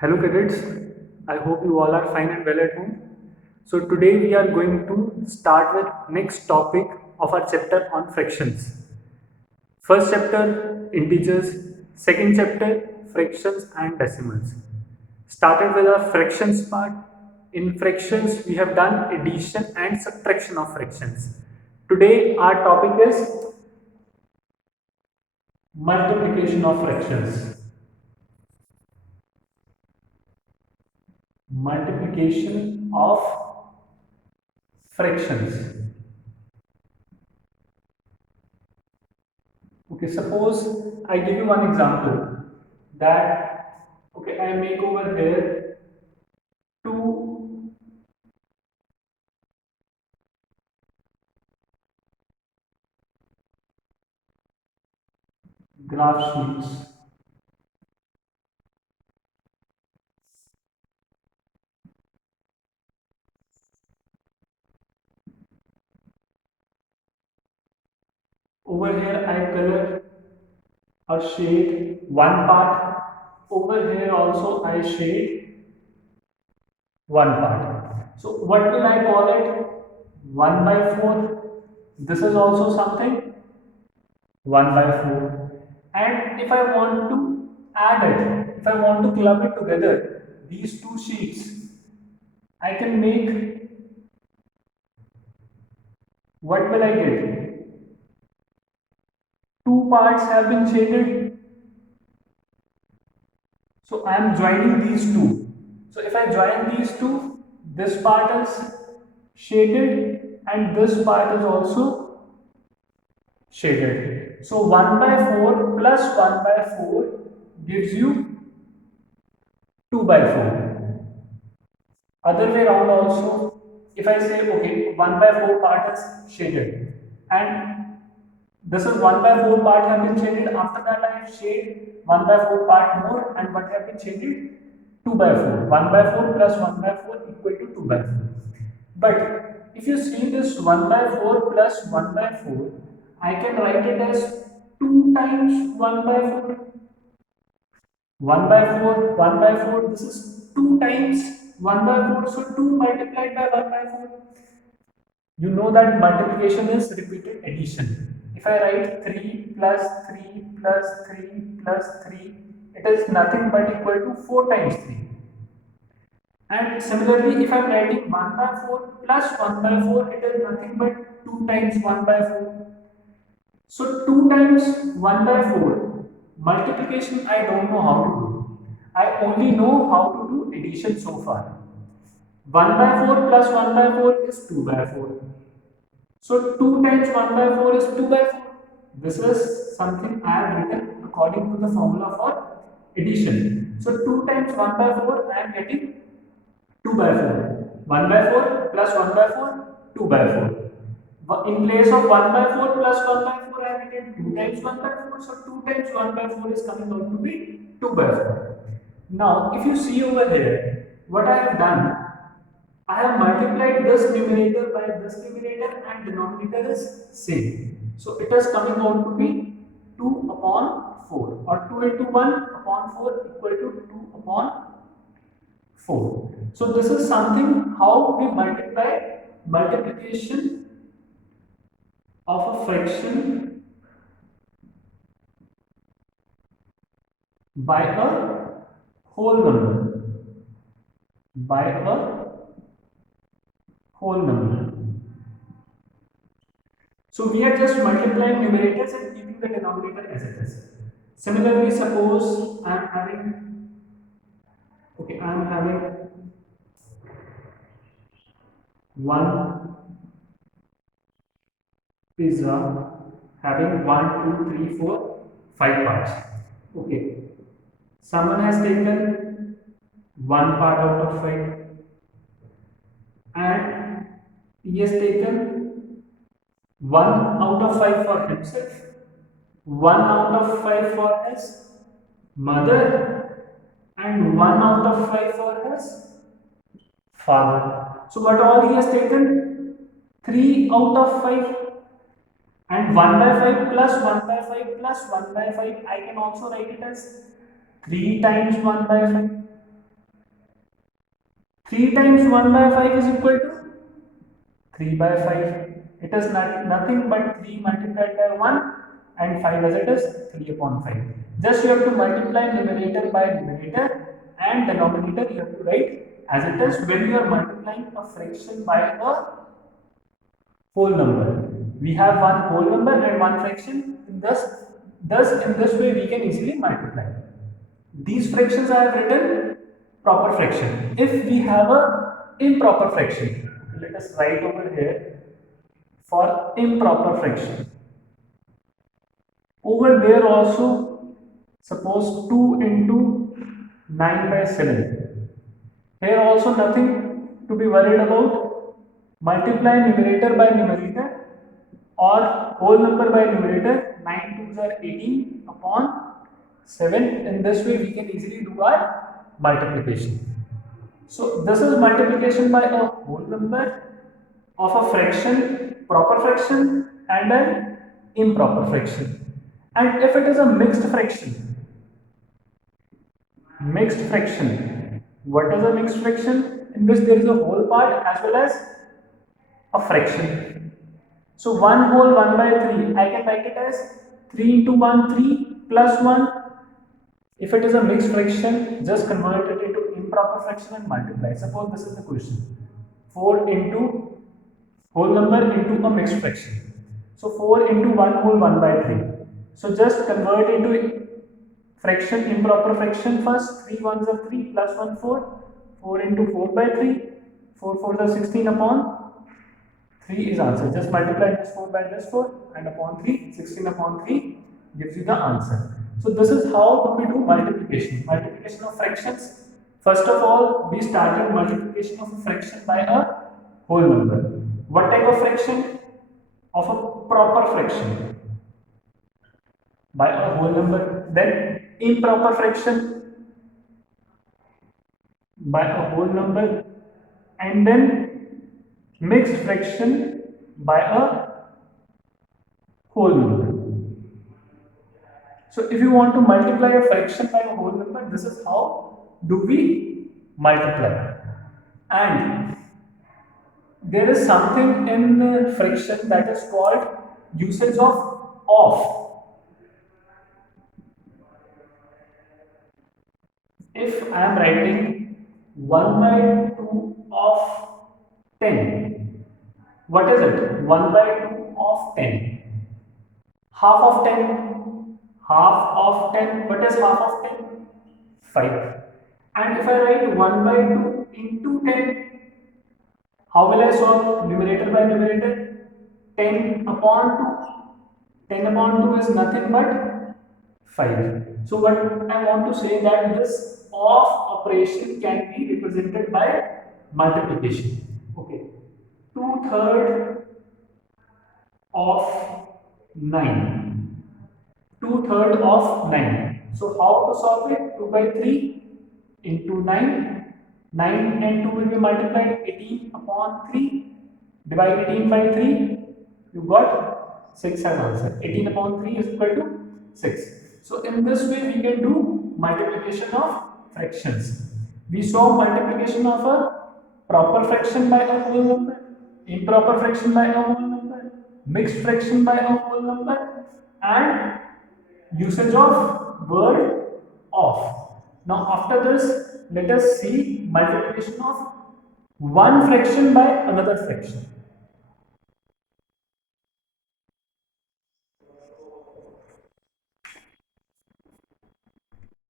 Hello cadets, I hope you all are fine and well at home. So today we are going to start with next topic of our chapter on fractions. First chapter integers, second chapter fractions and decimals. Started with our fractions part. In fractions we have done addition and subtraction of fractions. Today our topic is multiplication of fractions. Multiplication of fractions. Okay, suppose I give you one example that okay, I make over here two graph sheets. Over here I color or shade one part. Over here also I shade one part. So what will I call it? 1 by 4. This is also something 1 by 4. And if I want to add it, if I want to club it together, these two sheets, I can make, what will I get? Two parts have been shaded. So I am joining these two. So if I join these two, this part is shaded and this part is also shaded. So 1 by 4 plus 1 by 4 gives you 2 by 4. Other way around also, if I say okay, 1 by 4 part is shaded and this is 1 by 4 part have been shaded, after that I have shaded 1 by 4 part more and what have been shaded? 2 by 4. 1 by 4 plus 1 by 4 equal to 2 by 4. But if you see this 1 by 4 plus 1 by 4, I can write it as 2 times 1 by 4. 1 by 4, 1 by 4, this is 2 times 1 by 4, so 2 multiplied by 1 by 4. You know that multiplication is repeated addition. If I write 3 plus 3 plus 3 plus 3, it is nothing but equal to 4 times 3. And similarly, if I am writing 1 by 4 plus 1 by 4, it is nothing but 2 times 1 by 4. So 2 times 1 by 4, multiplication I don't know how to do. I only know how to do addition so far. 1 by 4 plus 1 by 4 is 2 by 4. So 2 times 1 by 4 is 2 by 4. This is something I have written according to the formula for addition. So 2 times 1 by 4 I am getting 2 by 4. 1 by 4 plus 1 by 4, 2 by 4. In place of 1 by 4 plus 1 by 4, I have written 2 times 1 by 4. So 2 times 1 by 4 is coming out to be 2 by 4. Now, if you see over here, what I have done, I have multiplied this numerator by this numerator and denominator is same. So it is coming out to be 2 upon 4 or 2 into 1 upon 4 equal to 2 upon 4. So this is something how we multiply multiplication of a fraction by a whole number. By a whole number. So we are just multiplying numerators and keeping the denominator as it is. Similarly, suppose I am having one pizza having 5 parts. Okay. Someone has taken one part out of 5 and he has taken 1 out of 5 for himself, 1 out of 5 for his mother, and 1 out of 5 for his father. So what all he has taken? 3 out of 5 and 1 by 5 plus 1 by 5 plus 1 by 5. I can also write it as 3 times 1 by 5. 3 times 1 by 5 is equal to 3 by 5. It is nothing but 3 multiplied by 1 and 5 as it is 3 upon 5. Just you have to multiply numerator by numerator and denominator you have to write as it is when you are multiplying a fraction by a whole number. We have one whole number and one fraction. Thus in this way we can easily multiply. These fractions I have written proper fraction. If we have a improper fraction, let us write over here for improper fraction. Over there also, suppose 2 into 9 by 7. Here also nothing to be worried about. Multiply numerator by numerator or whole number by numerator. 9 twos are 18 upon 7. In this way we can easily do our multiplication. So this is multiplication by a whole number of a fraction, proper fraction and an improper fraction. And if it is a mixed fraction, what is a mixed fraction? In which there is a whole part as well as a fraction. So 1 whole 1 by 3, I can write it as 3 into 1, 3 plus 1. If it is a mixed fraction, just convert it into improper fraction and multiply. Suppose this is the question. 4 into whole number into a mixed fraction. So 4 into 1 whole 1 by 3. So just convert into fraction, improper fraction first. 3 ones are 3 plus 1 4. 4 into 4 by 3. 4 4s are 16 upon 3 is answer. Just multiply this 4 by this 4 and upon 3. 16 upon 3 gives you the answer. So this is how do we do multiplication. Multiplication of fractions. First of all, we started multiplication of a fraction by a whole number. What type of fraction? Of a proper fraction by a whole number. Then improper fraction by a whole number, and then mixed fraction by a whole number. So if you want to multiply a fraction by a whole number, this is how do we multiply. And there is something in fraction that is called usage of. If I am writing 1 by 2 of 10, what is it? 1 by 2 of 10. Half of 10. Half of 10. What is half of 10? 5. And if I write 1 by 2 into 10, how will I solve numerator by numerator? 10 upon 2. 10 upon 2 is nothing but 5. So what I want to say that this of operation can be represented by multiplication. Okay. 2/3 of 9. 2/3 of 9. So how to solve it? 2 by 3 into 9. 9 and 2 will be multiplied. 18 upon 3. Divide 18 by 3. You got 6 as answer. 18 upon 3 is equal to 6. So in this way we can do multiplication of fractions. We saw multiplication of a proper fraction by a whole number, improper fraction by a whole number, mixed fraction by a whole number, and usage of word of. Now after this, let us see multiplication of one fraction by another fraction.